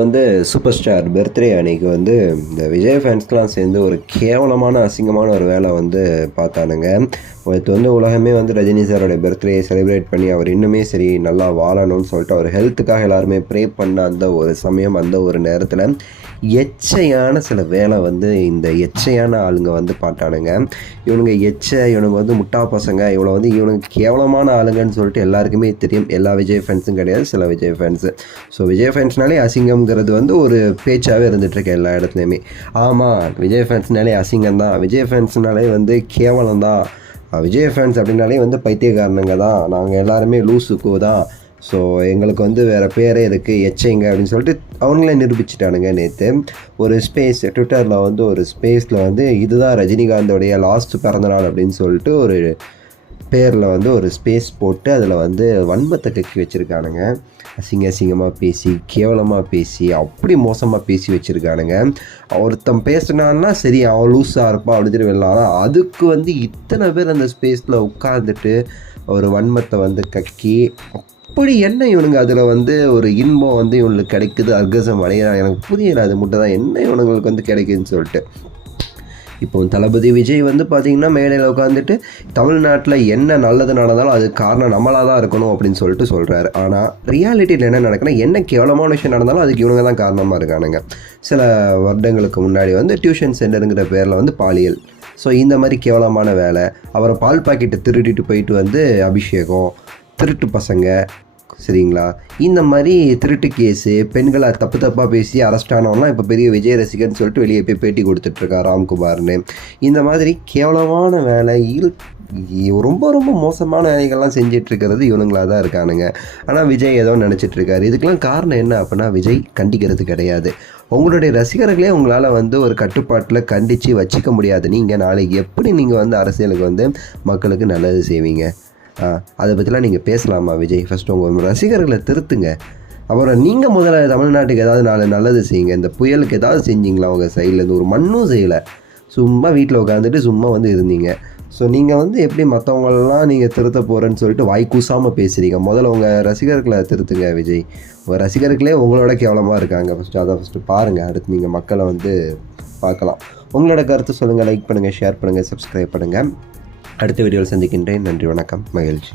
வந்து super star birthday அன்னைக்கு வந்து இந்த விஜய் ஃபேன்ஸ்க்கெலாம் சேர்ந்து ஒரு கேவலமான அசிங்கமான ஒரு வேலை வந்து பார்த்தானுங்க. நேற்று வந்து உலகமே வந்து ரஜினி சாரோடைய பர்த்டே செலிப்ரேட் பண்ணி அவர் இன்னுமே சரி நல்லா வாழணும்னு சொல்லிட்டு அவர் ஹெல்த்துக்காக எல்லாருமே ப்ரே பண்ண அந்த ஒரு சமயம், அந்த ஒரு நேரத்தில் எச்சையான சில வேலை வந்து இந்த எச்சையான ஆளுங்க வந்து பார்த்தானுங்க. இவனுங்க இவனுங்க வந்து முட்டா பசங்க, இவ்வளோ வந்து இவனுங்க கேவலமான ஆளுங்கன்னு சொல்லிட்டு எல்லாருக்குமே தெரியும். எல்லா விஜய் ஃபேன்ஸும் கிடையாது, சில விஜய் ஃபேன்ஸு. ஸோ விஜய் ஃபேன்ஸ்னாலே அசிங்கம்ங்கிறது வந்து ஒரு பேச்சாகவே இருந்துகிட்ருக்கு எல்லா இடத்துலையுமே. ஆமாம், விஜய் ஃபேன்ஸ்னாலே அசிங்கம் தான், விஜய் ஃபேன்ஸ்னாலே வந்து கேவலம் தான், விஜய் ஃபேன்ஸ் அப்படின்னாலே வந்து பைத்தியக்காரனுங்க தான், நாங்கள் எல்லாருமே லூசுக்கு தான், ஸோ எங்களுக்கு வந்து வேறு பேரே இருக்குது எச்சைங்க அப்படின்னு சொல்லிட்டு அவங்களே நிரூபிச்சிட்டானுங்க. நேற்று ஒரு ட்விட்டரில் வந்து ஒரு ஸ்பேஸில் வந்து இதுதான் ரஜினிகாந்தோடைய லாஸ்ட் பிறந்தநாள் அப்படின்னு சொல்லிட்டு ஒரு பேரில் வந்து ஒரு ஸ்பேஸ் போட்டு அதில் வந்து வன்மத்தை கக்கி வச்சுருக்கானுங்க. அசிங்கமாக பேசி, கேவலமாக பேசி, அப்படி மோசமாக பேசி வச்சுருக்கானுங்க. ஒருத்தன் பேசுனான்னா சரி அவன் லூஸாக இருப்பான் அப்படின்னு சொல்லி வெளில, ஆனால் அதுக்கு வந்து இத்தனை பேர் அந்த ஸ்பேஸில் உட்காந்துட்டு ஒரு வன்மத்தை வந்து கக்கி அப்படி என்ன இவனுங்க அதில் வந்து ஒரு இன்பம் வந்து இவனுக்கு கிடைக்குது, அர்கசம் அடைகிறான். எனக்கு புரியல அது மட்டும் தான் என்ன இவனுங்களுக்கு வந்து கிடைக்குதுன்னு சொல்லிட்டு. இப்போ தளபதி விஜய் வந்து பார்த்திங்கன்னா மேடையில் உட்காந்துட்டு தமிழ்நாட்டில் என்ன நல்லது நடந்தாலும் அது காரணம் நம்மளாக தான் இருக்கணும் அப்படின்னு சொல்லிட்டு சொல்கிறாரு. ஆனால் ரியாலிட்டியில் என்ன நடக்குன்னா, என்ன கேவலமான விஷயம் நடந்தாலும் அதுக்கு இவங்க தான் காரணமாக இருக்கானுங்க. சில வருடங்களுக்கு முன்னாடி வந்து டியூஷன் சென்டருங்கிற பேரில் வந்து பாலியல், ஸோ இந்த மாதிரி கேவலமான வேலை, அப்புறம் பால் பாக்கெட்டை திருடிட்டு போயிட்டு வந்து அபிஷேகம், திருட்டு பசங்க, சரிங்களா, இந்த மாதிரி திருட்டு கேஸு, பெண்களை தப்பாக பேசி அரெஸ்ட் ஆனவங்களாம் இப்போ பெரிய விஜய் ரசிகர்னு சொல்லிட்டு வெளியே போய் பேட்டி கொடுத்துட்ருக்கா ராம்குமார்னு. இந்த மாதிரி கேவலமான வேலை, ரொம்ப ரொம்ப மோசமான வேலைகள்லாம் செஞ்சிட்ருக்கிறது இவனுங்களாக தான் இருக்கானுங்க. ஆனால் விஜய் ஏதோ நினச்சிட்ருக்காரு. இதுக்கெல்லாம் காரணம் என்ன அப்படின்னா, விஜய் கண்டிக்கிறது கிடையாது. உங்களுடைய ரசிகர்களே உங்களால் வந்து ஒரு கட்டுப்பாட்டில் கண்டித்து வச்சுக்க முடியாது. நீங்கள் நாளைக்கு எப்படி நீங்கள் வந்து அரசியலுக்கு வந்து மக்களுக்கு நல்லது செய்வீங்க? அதை பற்றிலாம் நீங்கள் பேசலாமா விஜய்? ஃபஸ்ட்டு உங்கள் ரசிகர்களை திருத்துங்க. அப்புறம் நீங்கள் முதல்ல தமிழ்நாட்டுக்கு ஏதாவது நல்லது செய்யுங்க. இந்த புயலுக்கு ஏதாவது செஞ்சிங்களா அவங்க சைட்லேருந்து? ஒரு மண்ணும் செய்யலை, சும்மா வீட்டில் உட்காந்துட்டு சும்மா வந்து இருந்தீங்க. ஸோ நீங்கள் வந்து எப்படி மற்றவங்களெலாம் நீங்கள் திருத்த போகிறேன்னு சொல்லிட்டு வாய் கூசாமல் பேசுகிறீங்க? முதல்ல உங்கள் ரசிகர்களை திருத்துங்க விஜய். உங்கள் ரசிகர்களே உங்களோட கேவலமாக இருக்காங்க. ஃபஸ்ட்டு பாருங்கள், அடுத்து நீங்கள் மக்களை வந்து பார்க்கலாம். உங்களோட கருத்து சொல்லுங்கள், லைக் பண்ணுங்கள், ஷேர் பண்ணுங்கள், சப்ஸ்கிரைப் பண்ணுங்கள். அடுத்த வீடியோவில் சந்திக்கின்றேன். நன்றி, வணக்கம், மகிழ்ச்சி.